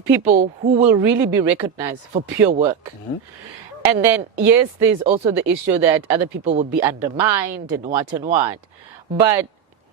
people who will really be recognized for pure work. And then, yes, there's also the issue that other people will be undermined and what and what. But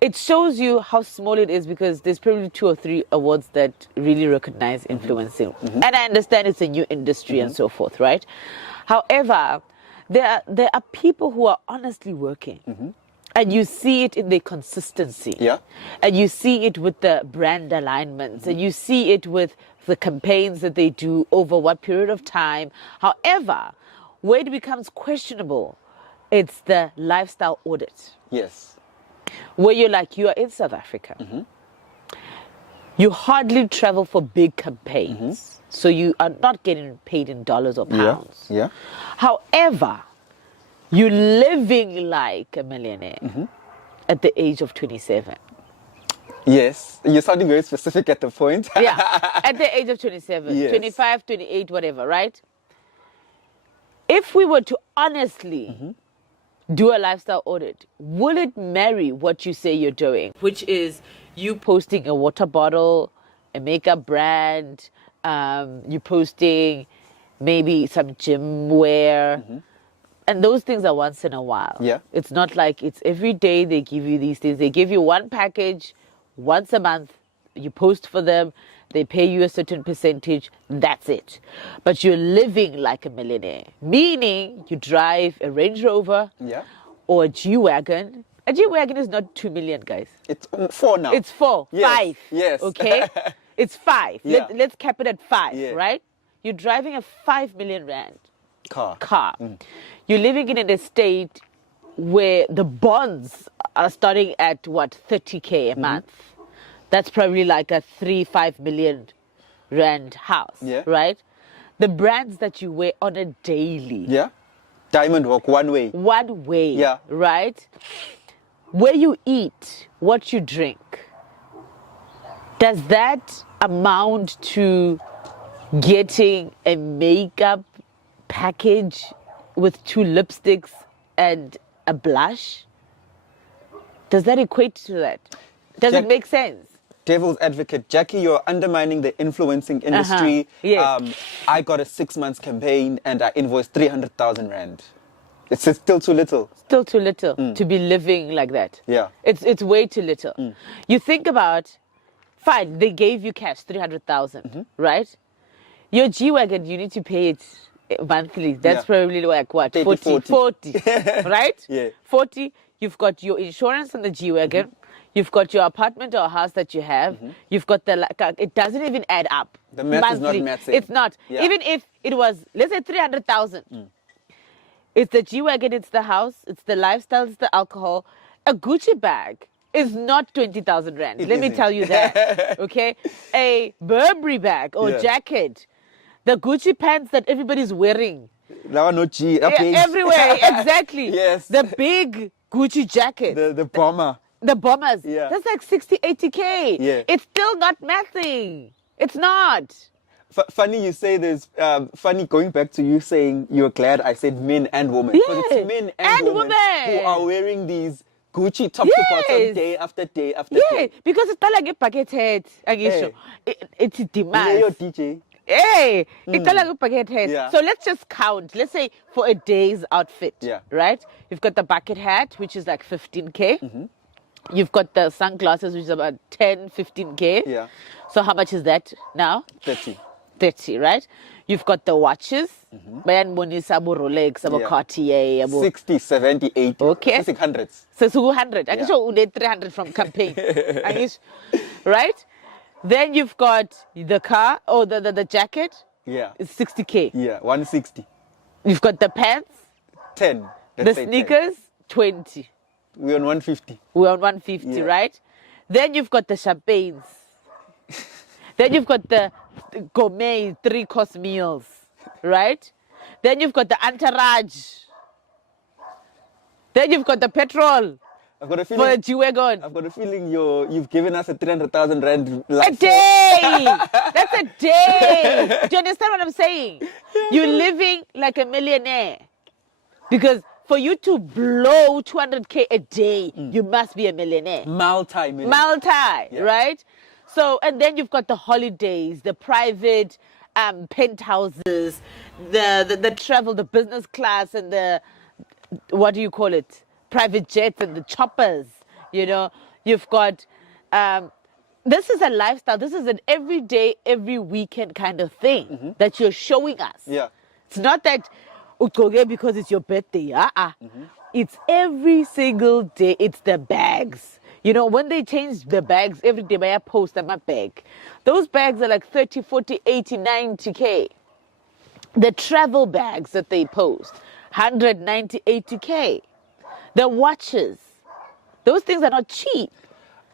it shows you how small it is, because there's probably 2 or 3 awards that really recognize influencing. And I understand it's a new industry and so forth, right? However, there are people who are honestly working. And you see it in their consistency. Yeah. And you see it with the brand alignments. And you see it with the campaigns that they do over what period of time. However, where it becomes questionable, it's the lifestyle audit. Yes. Where you're like, you are in South Africa. You hardly travel for big campaigns. So you are not getting paid in dollars or pounds. Yeah. However, you're living like a millionaire at the age of 27. Yes. You're sounding very specific at the point. Yeah, at the age of 27, Yes. 25, 28, whatever, right? If we were to honestly do a lifestyle audit, will it marry what you say you're doing? Which is you posting a water bottle, a makeup brand, you posting maybe some gym wear. And those things are once in a while. Yeah. It's not like it's every day they give you these things. They give you one package once a month. You post for them. They pay you a certain percentage. That's it. But you're living like a millionaire. Meaning you drive a Range Rover or a G-Wagon. A G-Wagon is not 2 million, guys. It's 4 now. It's 4. Yes. 5. Yes. Okay? It's 5. Yeah. Let's cap it at 5, Yeah. right? You're driving a 5 million rand car. You're living in an estate where the bonds are starting at what, 30K a month. That's probably like a 3-5 million rand house, right? The brands that you wear on a daily, Diamond walk one way. right? Where you eat, what you drink, does that amount to getting a makeup package with 2 lipsticks and a blush? Does that equate to that? Does it make sense? Devil's advocate, Jackie, you're undermining the influencing industry. Yes. I got a 6-month campaign and I invoiced 300,000 rand. It's still too little. Still too little to be living like that. Yeah. It's way too little. You think about, fine, they gave you cash, 300,000, right? Your G-Wagon, you need to pay it monthly. That's probably like what? 40, right? Yeah. 40, you've got your insurance on the G-Wagon. You've got your apartment or house that you have. You've got it doesn't even add up. The math monthly. is not mathing. It's not. Yeah. Even if it was, let's say 300,000. It's the G-Wagon, it's the house, it's the lifestyle, it's the alcohol. A Gucci bag is not 20,000 rand. Let me isn't. tell you that. Okay? A Burberry bag or jacket. The Gucci pants that everybody's wearing. That one, no G. Everywhere, exactly. Yes. The big Gucci jacket. The bomber. The bombers. Yeah. That's like 60, 80K. Yeah. It's still not mathing. It's not. Funny you say this. Funny going back to you saying you're glad I said men and women. Because it's men and women who are wearing these Gucci top to bottom day after day after day. Because it's not like a bucket head. It's demand. You're DJ. Hey, it's like a bucket head. Yeah. So let's just count. Let's say for a day's outfit, right? You've got the bucket hat, which is like 15K. You've got the sunglasses, which is about 10, 15K. Yeah. So how much is that now? 30, right? You've got the watches. Bayan Monisa, Abo Rolex, Abo Cartier, Abo 60, 70, 80. Okay. 600s. So 200. I guess you need 300 from campaign. Right? Then you've got the car or the jacket. Yeah. It's 60K. Yeah, 160. You've got the pants. 10. The sneakers, 20. We're on 150. We're on 150, right? Then you've got the champagnes. Then you've got the gourmet 3-course meals, right? Then you've got the entourage. Then you've got the petrol. I've got a For feeling. a G-Wagon. I've got a feeling you've given us a 300,000 rand. A day! That's a day! Do you understand what I'm saying? You're living like a millionaire. Because for you to blow 200K a day, you must be a millionaire. Multi-millionaire. Right? So, and then you've got the holidays, the private penthouses, the travel, the business class, and the, what do you call it? Private jets and the choppers. You know, you've got, this is a lifestyle. This is an everyday, every weekend kind of thing that you're showing us. Yeah. It's not that ugoge because it's your birthday. It's every single day. It's the bags. You know, when they change the bags every day, I post on my bag. Those bags are like 30, 40, 80, 90K. The travel bags that they post, 190, 80K. The watches. Those things are not cheap.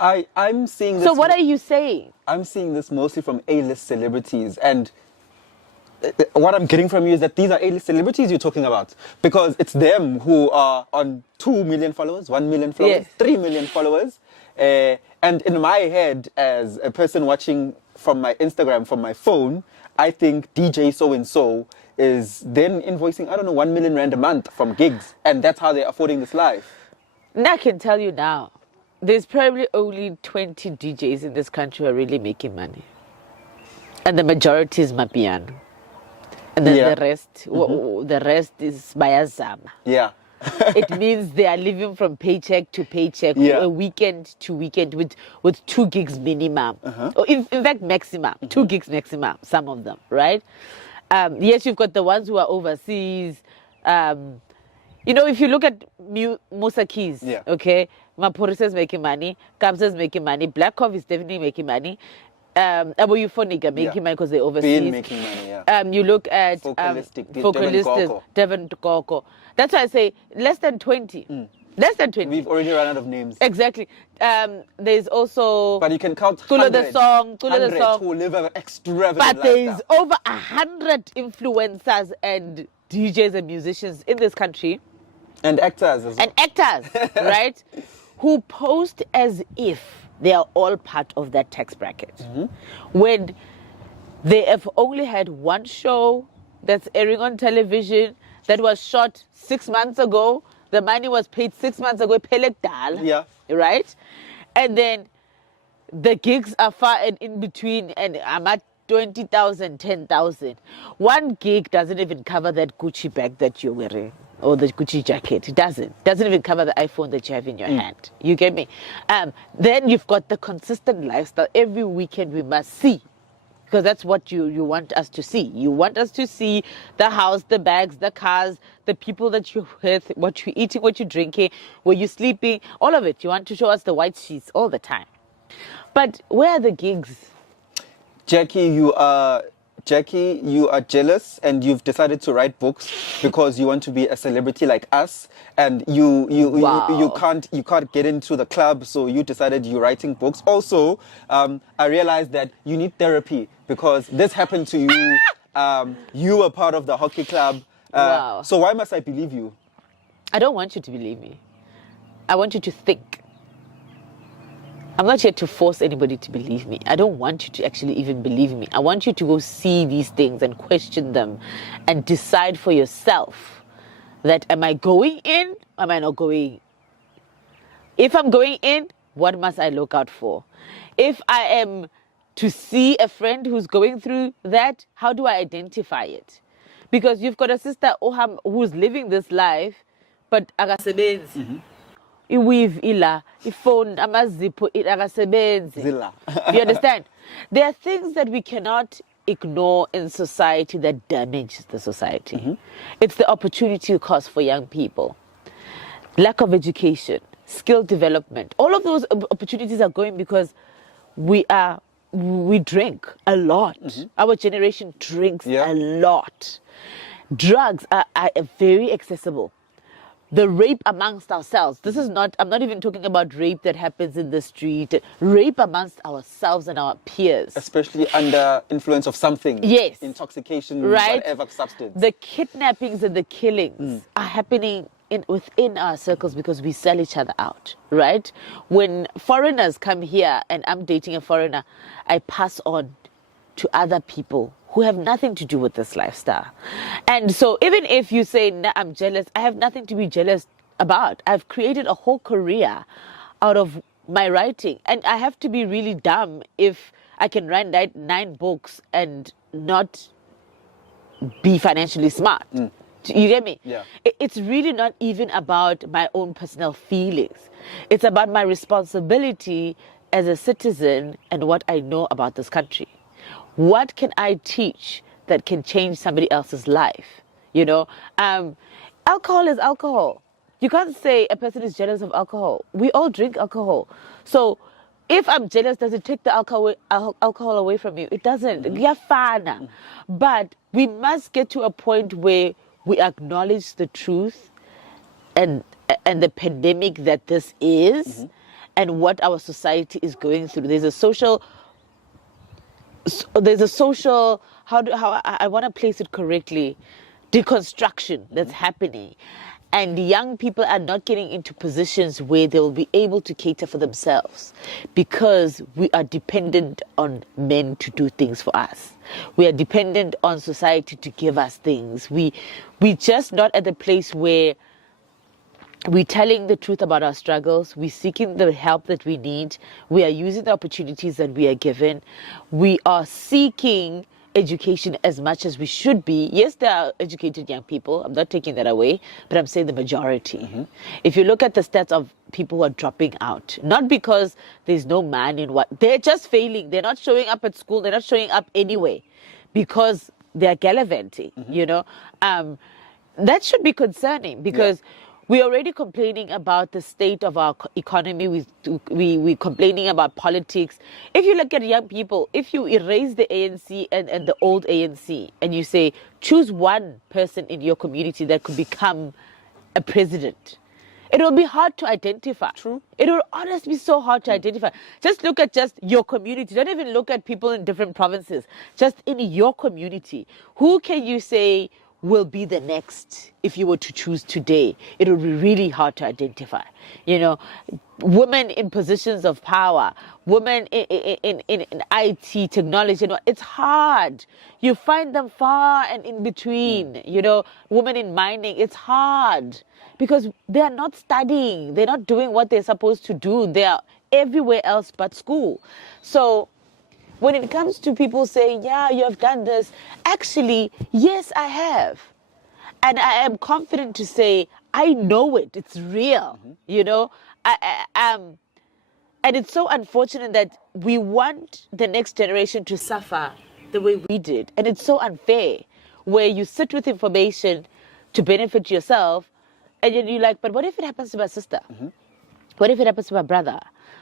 I'm seeing this. So what are you saying? I'm seeing this mostly from A-list celebrities, and what I'm getting from you is that these are A-list celebrities you're talking about, because it's them who are on 2 million followers, 1 million followers, Yes. 3 million followers. And in my head, as a person watching from my Instagram, from my phone, I think DJ so-and-so is then invoicing, I don't know, 1 million rand a month from gigs. And that's how they're affording this life. And I can tell you now, there's probably only 20 DJs in this country who are really making money. And the majority is Mapiano. And then the rest is Bayazama. Yeah. It means they are living from paycheck to paycheck, weekend to weekend, with 2 gigs minimum. Or in fact, maximum. 2 gigs maximum, some of them, right? Yes, you've got the ones who are overseas. You know, if you look at Musa Keys, okay, Maporisa is making money, Kabza is making money, Black Coffee is definitely making money. Abu Euphonic are making money because they're overseas. Being making money, you look at Focalistic, Devon Goko. That's why I say less than 20. Less than 20. We've already run out of names. Exactly. There's also... But you can count Tula 100, the song, who live an extravagant But there's lifestyle. over 100 influencers and DJs and musicians in this country. And actors as well. And actors, right? Who post as if they are all part of that tax bracket. When they have only had one show that's airing on television that was shot 6 months ago. The money was paid 6 months ago. Yeah. Right? And then the gigs are far and in between, and I'm at 20,000, 10,000. One gig doesn't even cover that Gucci bag that you're wearing or the Gucci jacket. It doesn't even cover the iPhone that you have in your hand. You get me? Then you've got the consistent lifestyle. Every weekend we must see, because that's what you want us to see. You want us to see the house, the bags, the cars, the people that you're with, what you're eating, what you're drinking, where you're sleeping, all of it. You want to show us the white sheets all the time. But where are the gigs? Jackie, you are jealous, and you've decided to write books because you want to be a celebrity like us, and you can't get into the club, so you decided you're writing books. Also, I realized that you need therapy because this happened to you. You were part of the hockey club. Wow. So why must I believe you? I don't want you to believe me. I want you to think. I'm not here to force anybody to believe me. I don't want you to actually even believe me. I want you to go see these things and question them and decide for yourself that am I going in or am I not going? If I'm going in, what must I look out for? If I am to see a friend who's going through that, how do I identify it? Because you've got a sister Oham who's living this life, but akasebenzi. Iweave ila, ifone amazipho akasebenzi. Zilla. You understand? There are things that we cannot ignore in society that damage the society. It's the opportunity cost for young people. Lack of education, skill development. All of those opportunities are going because we drink a lot. Our generation drinks a lot. Drugs are very accessible. The rape amongst ourselves. This is not, I'm not even talking about rape that happens in the street. Rape amongst ourselves and our peers. Especially under influence of something. Yes. Intoxication, Right. whatever substance. The kidnappings and the killings are happening within our circles because we sell each other out, right? When foreigners come here and I'm dating a foreigner, I pass on to other people who have nothing to do with this lifestyle. And so even if you say, nah, I'm jealous, I have nothing to be jealous about. I've created a whole career out of my writing. And I have to be really dumb if I can write 9 books and not be financially smart. You get me? Yeah. It's really not even about my own personal feelings. It's about my responsibility as a citizen and what I know about this country. What can I teach that can change somebody else's life? You know, alcohol is alcohol. You can't say a person is jealous of alcohol. We all drink alcohol. So if I'm jealous, does it take the alcohol away from you? It doesn't. Yafana. But we must get to a point where we acknowledge the truth and the pandemic that this is and what our society is going through. There's a social how I want to place it correctly, deconstruction that's happening. And young people are not getting into positions where they will be able to cater for themselves because we are dependent on men to do things for us. We are dependent on society to give us things. We're just not at the place where we're telling the truth about our struggles. We're seeking the help that we need. We are using the opportunities that we are given. We are seeking education as much as we should be. Yes, there are educated young people. I'm not taking that away, but I'm saying the majority. If you look at the stats of people who are dropping out, not because there's no man in what, they're just failing. They're not showing up at school. They're not showing up anyway because they're gallivanting, you know. That should be concerning because we're already complaining about the state of our economy. We're complaining about politics. If you look at young people, if you erase the ANC and the old ANC and you say, choose one person in your community that could become a president, it will be hard to identify. True. It will honestly be so hard to identify. Just look at just your community. Don't even look at people in different provinces. Just in your community. Who can you say will be the next if you were to choose today? It will be really hard to identify. You know, women in positions of power, women in IT, technology, you know, it's hard. You find them far and in between. You know, women in mining, it's hard because they are not studying. They're not doing what they're supposed to do. They are everywhere else but school. So when it comes to people saying, yeah, you have done this, actually, yes, I have. And I am confident to say, I know it. It's real, you know. And it's so unfortunate that we want the next generation to suffer the way we did. And it's so unfair where you sit with information to benefit yourself and then you're like, but what if it happens to my sister? What if it happens to my brother?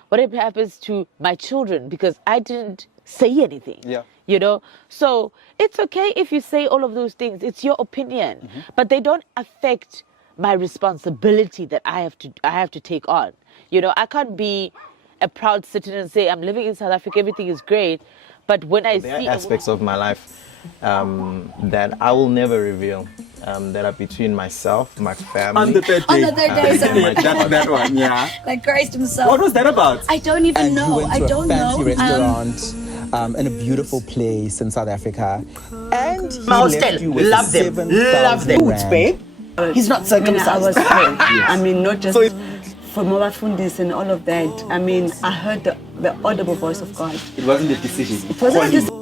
What if it happens to my children because I didn't say anything? You know, so it's okay if you say all of those things. It's your opinion, but they don't affect my responsibility that I have to take on. You know, I can't be a proud citizen and say I'm living in South Africa, everything is great, but when I there see are aspects of my life that I will never reveal. That are between myself, my family. On the third day. On the third day, sorry. that one, yeah. Like Christ himself. What was that about? I don't even And know. you went to I don't a fancy know. restaurant in a beautiful place in South Africa. And he Mouse left you with love them, love them. rand. Babe. He's not circumcised. I was told. I mean, not just for Mobile Fundis and all of that. I mean, I heard the audible voice of God. It wasn't a decision. It wasn't a decision.